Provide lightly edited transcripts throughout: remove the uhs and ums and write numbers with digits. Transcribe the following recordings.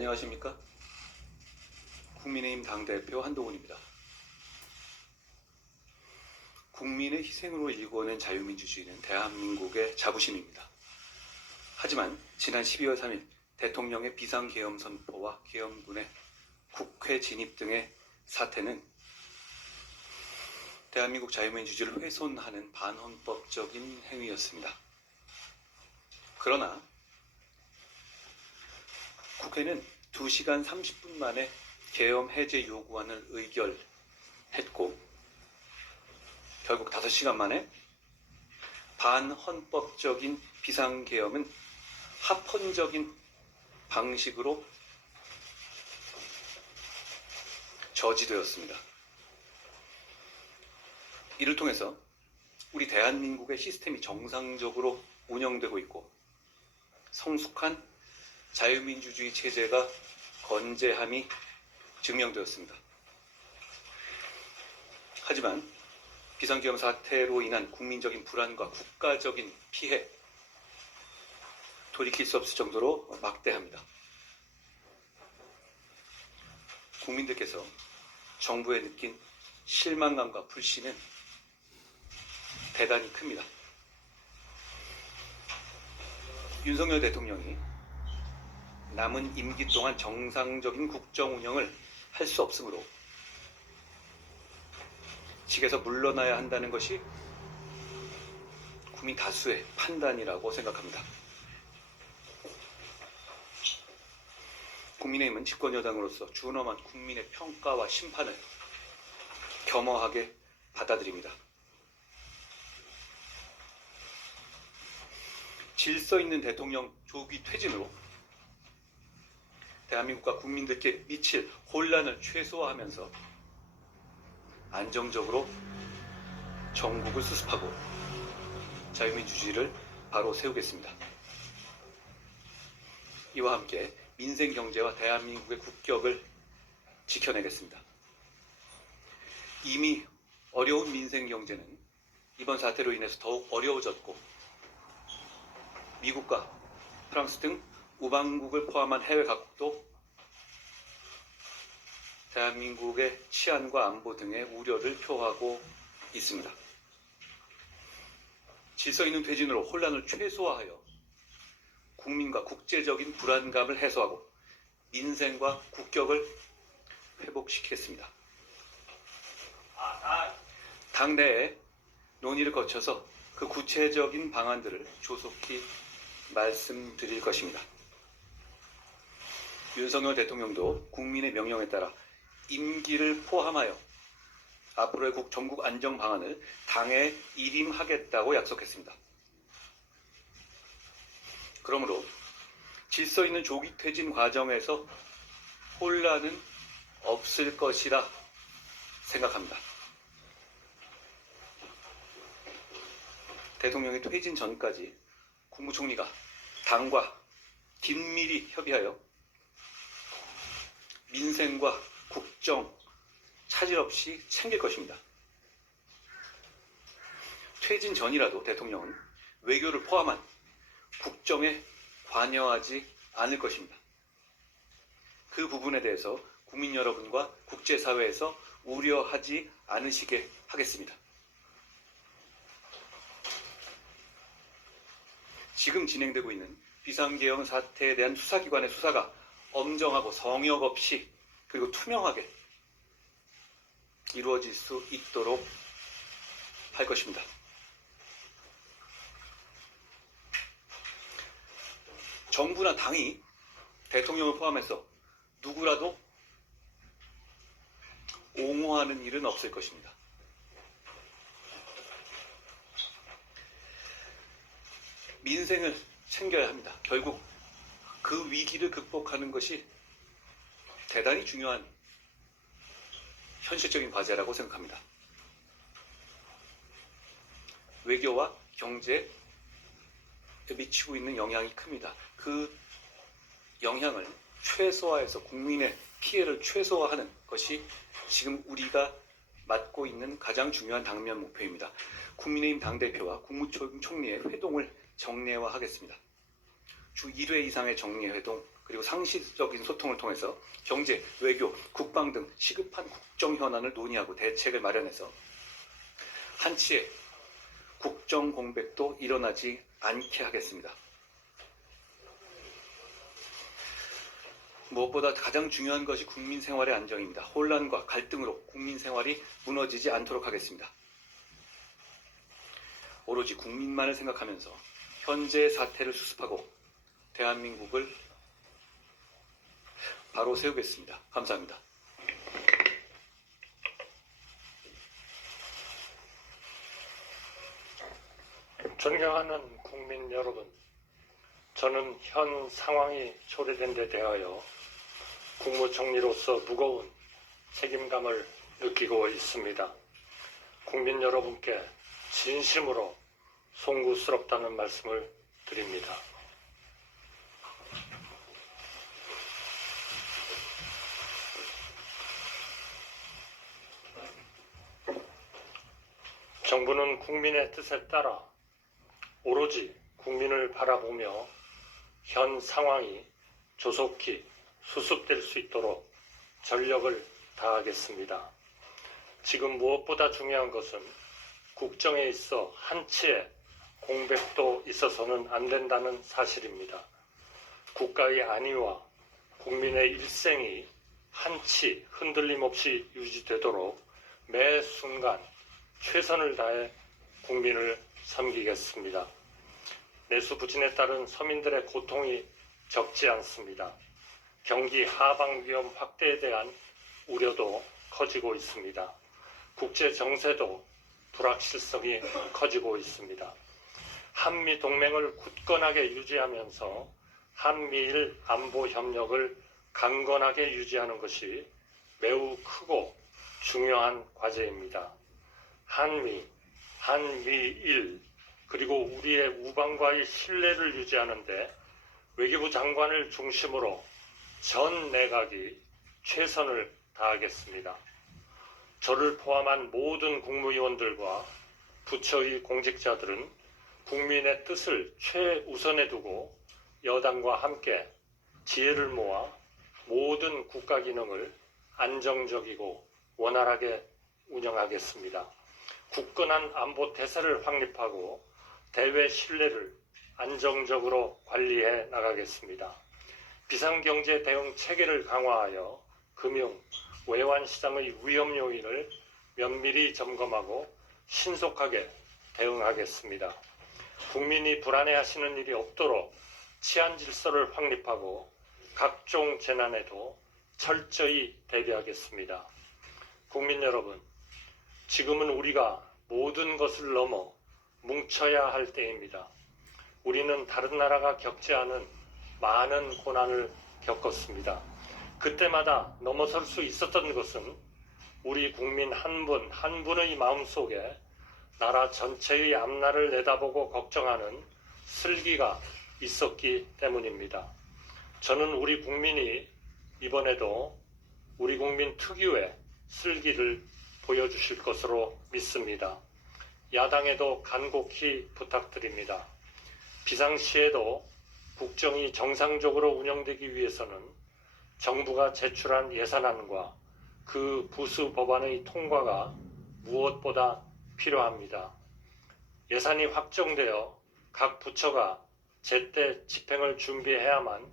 안녕하십니까? 국민의힘 당대표 한동훈입니다. 국민의 희생으로 일궈낸 자유민주주의는 대한민국의 자부심입니다. 하지만 지난 12월 3일 대통령의 비상계엄 선포와 계엄군의 국회 진입 등의 사태는 대한민국 자유민주주의를 훼손하는 반헌법적인 행위였습니다. 그러나 국회는 2시간 30분 만에 계엄 해제 요구안을 의결했고 결국 5시간 만에 반헌법적인 비상계엄은 합헌적인 방식으로 저지되었습니다. 이를 통해서 우리 대한민국의 시스템이 정상적으로 운영되고 있고 성숙한 자유민주주의 체제가 건재함이 증명되었습니다. 하지만 비상계엄 사태로 인한 국민적인 불안과 국가적인 피해, 돌이킬 수 없을 정도로 막대합니다. 국민들께서 정부에 느낀 실망감과 불신은 대단히 큽니다. 윤석열 대통령이 남은 임기 동안 정상적인 국정 운영을 할 수 없으므로 직에서 물러나야 한다는 것이 국민 다수의 판단이라고 생각합니다. 국민의힘은 집권여당으로서 준엄한 국민의 평가와 심판을 겸허하게 받아들입니다. 질서 있는 대통령 조기 퇴진으로 대한민국과 국민들께 미칠 혼란을 최소화하면서 안정적으로 정국을 수습하고 자유민주주의를 바로 세우겠습니다. 이와 함께 민생 경제와 대한민국의 국격을 지켜내겠습니다. 이미 어려운 민생 경제는 이번 사태로 인해서 더욱 어려워졌고 미국과 프랑스 등 우방국을 포함한 해외 각국도 대한민국의 치안과 안보 등의 우려를 표하고 있습니다. 질서 있는 퇴진으로 혼란을 최소화하여 국민과 국제적인 불안감을 해소하고 민생과 국격을 회복시키겠습니다. 당내에 논의를 거쳐서 그 구체적인 방안들을 조속히 말씀드릴 것입니다. 윤석열 대통령도 국민의 명령에 따라 임기를 포함하여 앞으로의 전국 안정 방안을 당에 일임하겠다고 약속했습니다. 그러므로 질서 있는 조기 퇴진 과정에서 혼란은 없을 것이라 생각합니다. 대통령이 퇴진 전까지 국무총리가 당과 긴밀히 협의하여 민생과 국정 차질 없이 챙길 것입니다. 퇴진 전이라도 대통령은 외교를 포함한 국정에 관여하지 않을 것입니다. 그 부분에 대해서 국민 여러분과 국제사회에서 우려하지 않으시게 하겠습니다. 지금 진행되고 있는 비상계엄 사태에 대한 수사기관의 수사가 엄정하고 성역 없이 그리고 투명하게 이루어질 수 있도록 할 것입니다. 정부나 당이 대통령을 포함해서 누구라도 옹호하는 일은 없을 것입니다. 민생을 챙겨야 합니다. 결국 그 위기를 극복하는 것이 대단히 중요한 현실적인 과제라고 생각합니다. 외교와 경제에 미치고 있는 영향이 큽니다. 그 영향을 최소화해서 국민의 피해를 최소화하는 것이 지금 우리가 맡고 있는 가장 중요한 당면 목표입니다. 국민의힘 당대표와 국무총리의 회동을 정례화하겠습니다. 주 1회 이상의 정례회동 그리고 상시적인 소통을 통해서 경제, 외교, 국방 등 시급한 국정 현안을 논의하고 대책을 마련해서 한치의 국정 공백도 일어나지 않게 하겠습니다. 무엇보다 가장 중요한 것이 국민 생활의 안정입니다. 혼란과 갈등으로 국민 생활이 무너지지 않도록 하겠습니다. 오로지 국민만을 생각하면서 현재의 사태를 수습하고 대한민국을 바로 세우겠습니다. 감사합니다. 존경하는 국민 여러분, 저는 현 상황이 초래된 데 대하여 국무총리로서 무거운 책임감을 느끼고 있습니다. 국민 여러분께 진심으로 송구스럽다는 말씀을 드립니다. 정부는 국민의 뜻에 따라 오로지 국민을 바라보며 현 상황이 조속히 수습될 수 있도록 전력을 다하겠습니다. 지금 무엇보다 중요한 것은 국정에 있어 한치의 공백도 있어서는 안 된다는 사실입니다. 국가의 안위와 국민의 일생이 한치 흔들림 없이 유지되도록 매 순간 최선을 다해 국민을 섬기겠습니다. 내수부진에 따른 서민들의 고통이 적지 않습니다. 경기 하방 위험 확대에 대한 우려도 커지고 있습니다. 국제 정세도 불확실성이 커지고 있습니다. 한미 동맹을 굳건하게 유지하면서 한미일 안보 협력을 강건하게 유지하는 것이 매우 크고 중요한 과제입니다. 한미, 한미일, 그리고 우리의 우방과의 신뢰를 유지하는데 외교부 장관을 중심으로 전 내각이 최선을 다하겠습니다. 저를 포함한 모든 국무위원들과 부처의 공직자들은 국민의 뜻을 최우선에 두고 여당과 함께 지혜를 모아 모든 국가 기능을 안정적이고 원활하게 운영하겠습니다. 굳건한 안보 태세를 확립하고 대외 신뢰를 안정적으로 관리해 나가겠습니다. 비상경제 대응 체계를 강화하여 금융, 외환시장의 위험 요인을 면밀히 점검하고 신속하게 대응하겠습니다. 국민이 불안해하시는 일이 없도록 치안 질서를 확립하고 각종 재난에도 철저히 대비하겠습니다. 국민 여러분, 지금은 우리가 모든 것을 넘어 뭉쳐야 할 때입니다. 우리는 다른 나라가 겪지 않은 많은 고난을 겪었습니다. 그때마다 넘어설 수 있었던 것은 우리 국민 한 분 한 분의 마음속에 나라 전체의 앞날을 내다보고 걱정하는 슬기가 있었기 때문입니다. 저는 우리 국민이 이번에도 우리 국민 특유의 슬기를 보여주실 것으로 믿습니다. 야당에도 간곡히 부탁드립니다. 비상시에도 국정이 정상적으로 운영되기 위해서는 정부가 제출한 예산안과 그 부수 법안의 통과가 무엇보다 필요합니다. 예산이 확정되어 각 부처가 제때 집행을 준비해야만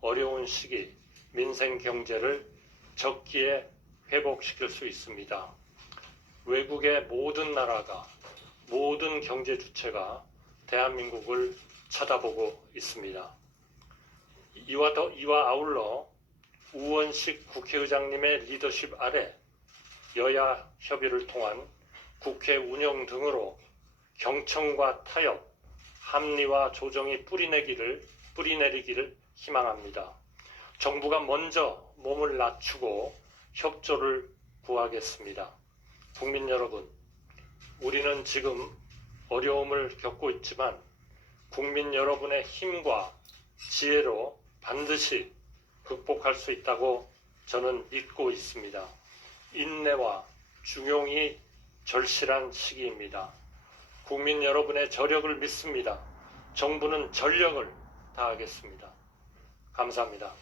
어려운 시기 민생 경제를 적기에 회복시킬 수 있습니다. 외국의 모든 나라가, 모든 경제 주체가 대한민국을 쳐다보고 있습니다. 이와 아울러 우원식 국회의장님의 리더십 아래 여야 협의를 통한 국회 운영 등으로 경청과 타협, 합리와 조정이 뿌리내리기를 희망합니다. 정부가 먼저 몸을 낮추고 협조를 구하겠습니다. 국민 여러분, 우리는 지금 어려움을 겪고 있지만 국민 여러분의 힘과 지혜로 반드시 극복할 수 있다고 저는 믿고 있습니다. 인내와 중용이 절실한 시기입니다. 국민 여러분의 저력을 믿습니다. 정부는 전력을 다하겠습니다. 감사합니다.